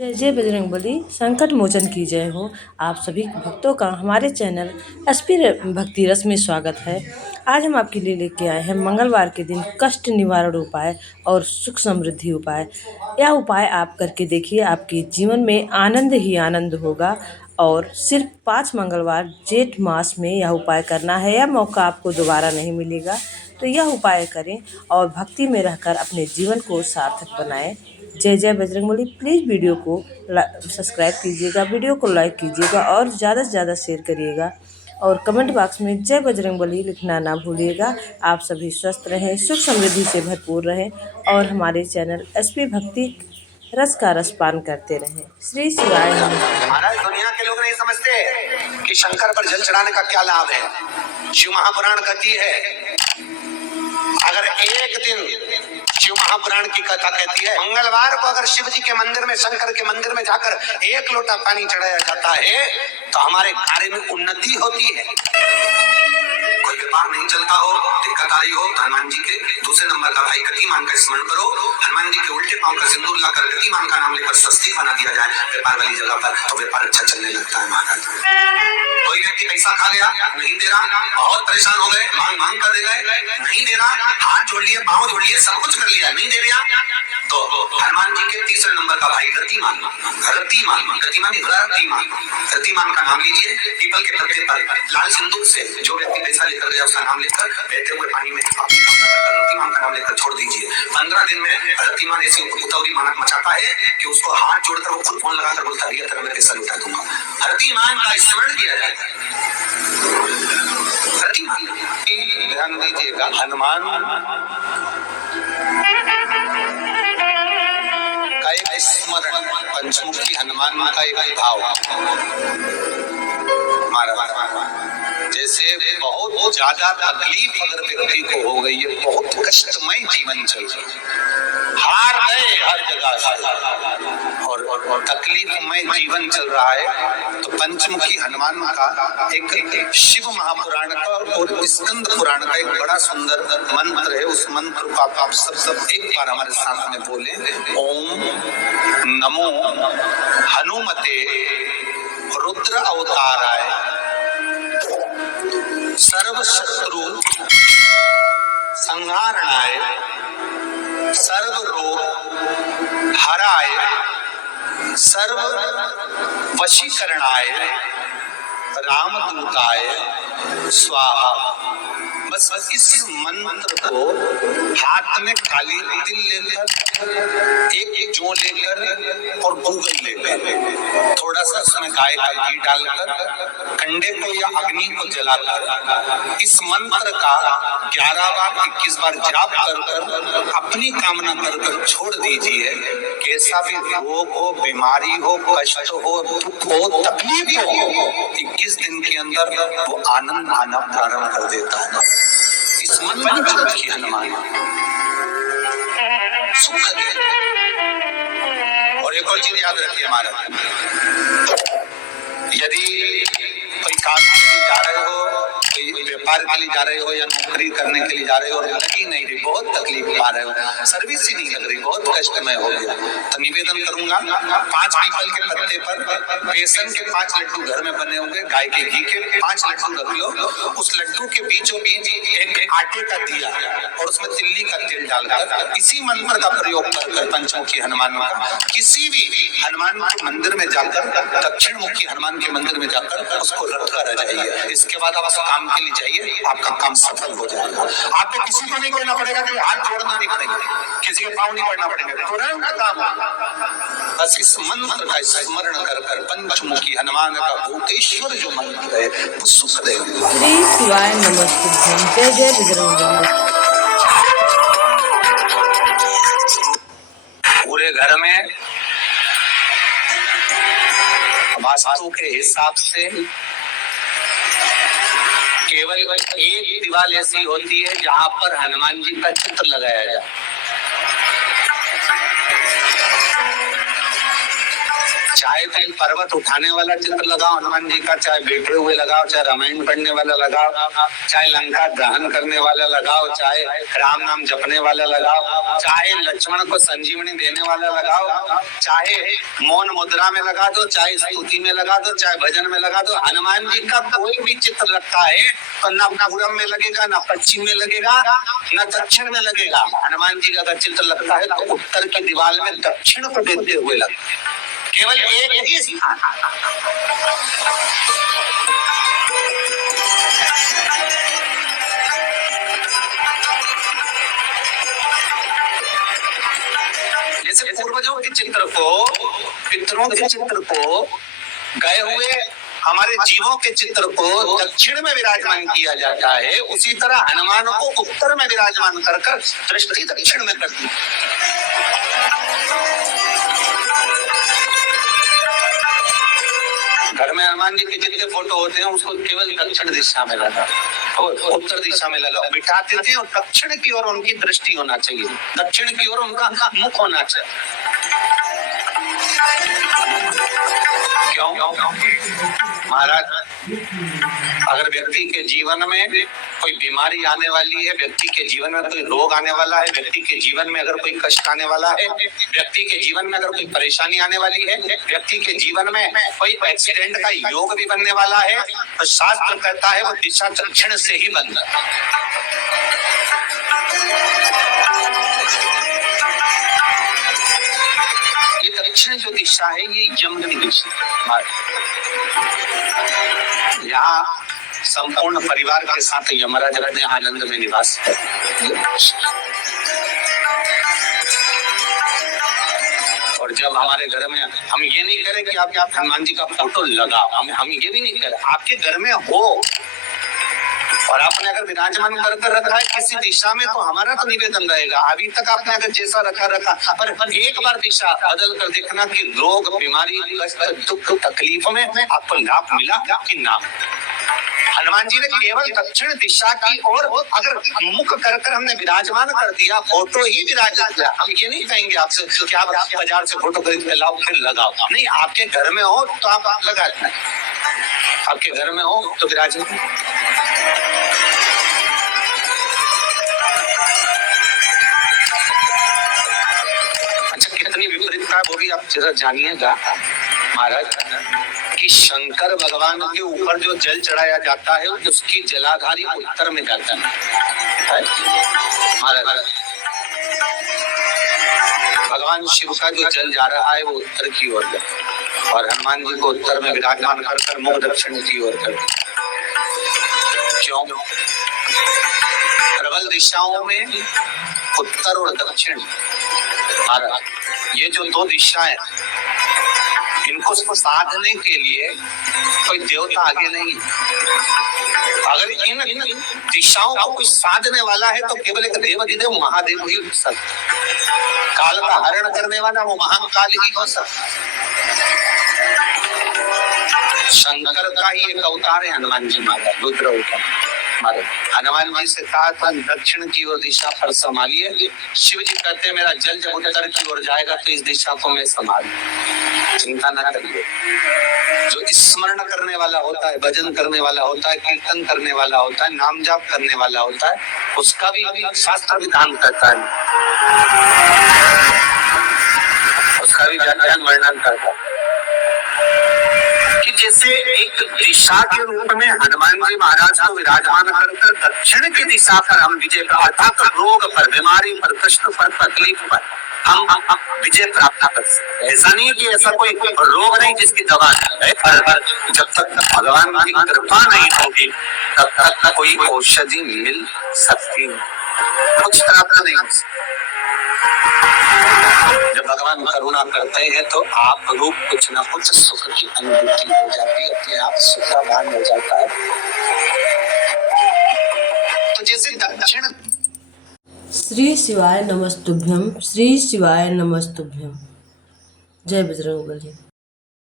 जय जय बजरंगबली। संकट मोचन की जय हो। आप सभी भक्तों का हमारे चैनल एसपी भक्ति रस में स्वागत है। आज हम आपके लिए लेके आए हैं मंगलवार के दिन कष्ट निवारण उपाय और सुख समृद्धि उपाय। यह उपाय आप करके देखिए, आपके जीवन में आनंद ही आनंद होगा। और सिर्फ 5 मंगलवार जेठ मास में यह उपाय करना है। यह मौका आपको दोबारा नहीं मिलेगा, तो यह उपाय करें और भक्ति में रहकर अपने जीवन को सार्थक बनाएं। जय जय बजरंगबली। प्लीज़ वीडियो को सब्सक्राइब कीजिएगा, वीडियो को लाइक कीजिएगा और ज़्यादा से ज़्यादा शेयर करिएगा। और कमेंट बॉक्स में जय बजरंगबली लिखना ना भूलिएगा। आप सभी स्वस्थ रहें, सुख समृद्धि से भरपूर रहें और हमारे चैनल एसपी भक्ति रस का रसपान करते रहें। श्री शिवाय नमः। महाराज, दुनिया के लोग नहीं समझते कि शंकर पर जल चढ़ाने का क्या लाभ है। शिव महापुराण कहती है, अगर एक दिन शिव महापुराण की कथा कहती है, मंगलवार को अगर शिव जी के मंदिर में, शंकर के मंदिर में जाकर 1 लोटा पानी चढ़ाया जाता है तो हमारे कार्य में उन्नति होती है। कोई व्यापार नहीं चलता हो, दिक्कत आ रही हो, हनुमान जी के दूसरे नंबर का भाई गतिमान का स्मरण करो। हनुमान जी के उल्टे पांव का सिंदूर लाकर गतिमान का नाम लेकर स्वस्तिक बना दिया जाए व्यापार वाली जगह पर, तो व्यापार अच्छा चलने लगता है। महाराज, कोई व्यक्ति पैसा खा गया, नहीं दे रहा, बहुत परेशान हो गए, मांग कर दे गए, नहीं दे रहा, हाथ जोड़ लिए, पांव जोड़ लिए, सब कुछ कर लिया, नहीं दे रहा, तो हनुमान जी के तीसरे नंबर का भाई रतिमान का नाम लीजिए। पीपल के पत्ते पर लाल सिंदूर से जो व्यक्ति पैसा लेकर गया उसका नाम लेकर बहते हुए पानी में रतिमान का नाम लेकर छोड़ दीजिए। 15 दिन में रतिमान ऐसी उतावली मानक मचाता है कि उसको हाथ जोड़कर वो खुद फोन लगाकर बोलता है, तेरा मैं पैसा लौटा दूंगा। रतिमान का स्मरण किया जाता है। रतिमान, ध्यान दीजिएगा, हनुमान का एक स्मरण, पंचमुखी हनुमान का एक भाव। जैसे बहुत ज्यादा तकलीफ अगर व्यक्ति को हो गई है, बहुत कष्टमय जीवन चल रहा है, हार गए हर जगह से और तकलीफमय जीवन चल रहा है, तो पंचमुखी हनुमान का एक शिव महापुराण का और स्कंद पुराण का एक बड़ा सुंदर मंत्र है। उस मंत्र को आप सब एक बार हमारे साथ में बोले, ओम नमो हनुमते रुद्र अवताराय सर्व शत्रु संहारणाय सर्व रोग हराय सर्व वशीकरणाय रामदूताय स्वाहा। बस इस मंत्र को हाथ में काली तिल लेकर, एक जौ लेकर और गूगल लेकर, थोड़ा सा उसमें गाय का घी डालकर, कंडे को या अग्नि को जलाकर इस मंत्र का 11 बार 21 बार जाप कर अपनी कामना कर छोड़ दीजिए। कैसा भी रोग हो, बीमारी हो, कष्ट हो, दुख हो, तकलीफ हो, 21 दिन के अंदर वो आनंद आना प्रारंभ कर देता है। इस मंत्र की हनुमान सुख देता है। और एक और चीज याद रखिए हमारा, यदि कोई काम के लिए जा रहे हो, कोई व्यापार के लिए जा रहे हो या नौकरी करने के लिए जा रहे हो और लगी नहीं रही, बहुत तकलीफ पा रहे हो, सर्विस ही नहीं लग रही, बहुत कष्टमय हो गया, तो निवेदन करूंगा 5 पीपल के पत्ते पर बेसन के 5 लड्डू घर में बने होंगे, गाय के घी के 5 लड्डू रख लो, उस लड्डू के बीचों बीच एक आटे का दिया और उसमें तिल्ली का तेल डालकर इसी मंत्र का प्रयोग कर पंचमुखी हनुमान का किसी भी हनुमान के मंदिर में जाकर, दक्षिण मुखी हनुमान के मंदिर में जाकर उसको रख कर आ जाइए। इसके बाद आप काम के लिए जाइए, आपका काम सफल हो जाएगा। आपको किसी को नहीं कहना पड़ेगा, कि हाथ जोड़ना नहीं पड़ेगा, किसी के पाँव नहीं पड़ना पड़ेगा, तुरंत काम। बस इस मंत्र का स्मरण कर पंचमुखी हनुमान का भूतेश्वर जो मंत्र है वो सुख देगा। श्री शिवाय नमस्ते। जय जय बजरंगबली। पूरे घर में वास्तु के हिसाब से केवल एक दीवार ऐसी होती है जहां पर हनुमान जी का चित्र लगाया जाए। चाहे तुम पर्वत उठाने वाला चित्र लगाओ हनुमान जी का, चाहे बैठे हुए लगाओ, चाहे रामायण पढ़ने वाला लगाओ, चाहे लंका दहन करने वाला लगाओ, चाहे राम नाम जपने वाला लगाओ, चाहे लक्ष्मण को संजीवनी देने वाला लगाओ, चाहे मौन मुद्रा में लगा दो, चाहे स्तुति में लगा दो, चाहे भजन में लगा दो, हनुमान जी का कोई भी चित्र लगता है तो न पूरब में लगेगा, न पश्चिम में लगेगा, न दक्षिण में लगेगा। हनुमान जी का अगर चित्र लगता है तो उत्तर की दीवार में दक्षिण को देते हुए लगता है, केवल एक ही स्थान। जैसे पूर्वजों के चित्र को, पितरों के चित्र को, गए हुए हमारे जीवों के चित्र को दक्षिण में विराजमान किया जाता है, उसी तरह हनुमान को उत्तर में विराजमान कर दृष्टि दक्षिण में करती है। घर में हनुमान जी के जितने फोटो होते हैं उसको केवल दक्षिण दिशा में लगा और उत्तर दिशा में लगा बिठाते थे, और दक्षिण की ओर उनकी दृष्टि होना चाहिए, दक्षिण की ओर उनका मुख होना चाहिए। क्यों महाराज? अगर व्यक्ति के जीवन में कोई बीमारी आने वाली है, व्यक्ति के जीवन में कोई रोग आने वाला है, व्यक्ति के जीवन में अगर कोई कष्ट आने वाला है, व्यक्ति के जीवन में अगर कोई परेशानी आने वाली है, व्यक्ति के जीवन में कोई एक्सीडेंट का योग भी बनने वाला है, तो शास्त्र कहता है वो दिशा दक्षिण से ही बनता है। ये दक्षिण जो दिशा है ये यम की दिशा है। यहाँ संपूर्ण परिवार के साथ यमराज अपने आनंद में निवास करते। और जब हमारे घर में, हम ये नहीं करें कि आप हनुमान जी का फोटो लगाओ, हम ये भी नहीं करें, आपके घर में हो और आपने अगर विराजमान कर रखा है किसी दिशा में, तो हमारा तो निवेदन रहेगा, अभी तक आपने अगर जैसा रखा पर एक बार दिशा बदल कर देखना कि रोग, बीमारी, कष्ट, दुख, तकलीफ में आपको लाभ मिला कि ना। हनुमान जी ने केवल दक्षिण दिशा की ओर अगर मुख कर हमने विराजमान कर दिया, फोटो ही विराजमान किया। हम ये नहीं कहेंगे आपसे कि आप बाजार से फोटो खरीद के लाओ फिर लगाओ, नहीं, आपके घर में हो तो आप लगा देना, आपके घर में हो तो विराजमान। अच्छा, कितनी विपरीतता है वो भी आप जरा जानिएगा महाराज, कि शंकर भगवान के ऊपर जो जल चढ़ाया जाता है उसकी जलाधारी उत्तर में जाता है महाराज। भगवान शिव का जो जल जा रहा है वो उत्तर की ओर है, और हनुमान जी को उत्तर में विराजमान कर मुख दक्षिण की ओर कर। क्यों? प्रबल दिशाओं में उत्तर और दक्षिण महाराज, ये जो दो दिशाएं, इनको साधने के लिए कोई देवता आगे नहीं। अगर इन दिशाओं को कोई साधने वाला है तो केवल एक देवाधिदेव महादेव ही हो सकता, काल का हरण करने वाला वो महाकाल ही हो सकता। शंकर का ही एक अवतार है हनुमान जी महाराज, रुद्र अवतार महाराज। हनुमान जी से कहा था दक्षिण की ओर दिशा पर संभालिए, शिव जी कहते हैं मेरा जल जब उत्तर की ओर जाएगा तो इस दिशा को मैं संभालूं, चिंता न करिए। जो स्मरण करने वाला होता है, भजन करने वाला होता है, कीर्तन करने वाला होता है, नाम जाप करने वाला होता है, उसका भी शास्त्र विधान करता है, उसका भी व्याख्यान वर्णन करता है कि जैसे एक दिशा के रूप में हनुमान जी महाराज को विराजमान कर दक्षिण की दिशा पर हम विजय प्राप्त, रोग पर, बीमारी पर, कष्ट पर, तकलीफ पर हम विजय प्राप्त कर सकते। ऐसा नहीं कि ऐसा कोई रोग नहीं जिसकी दवा है, पर जब तक भगवान की कृपा नहीं होगी तब तक कोई औषधि मिल सकती नहीं, कुछ प्राप्त नहीं हो सकती। जब भगवान करुणा करते हैं तो आप रूप कुछ ना कुछ सुख की अनुभूति हो जाती है, अपने आप सुख का भान हो जाता है। तो जैसे दक्षिण। श्री शिवाय नमस्तुभ्यम, श्री शिवाय नमस्तुभ्यम। जय बजरंगबली।